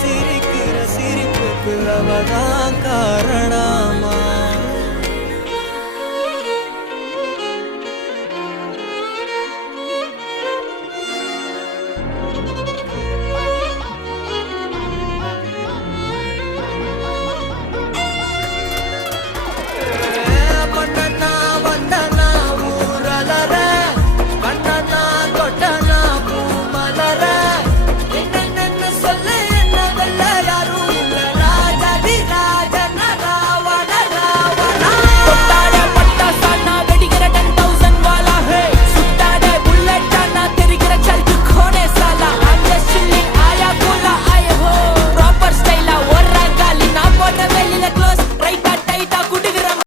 சிரிக்கிற சிரிப்புக்கு அவதான் கா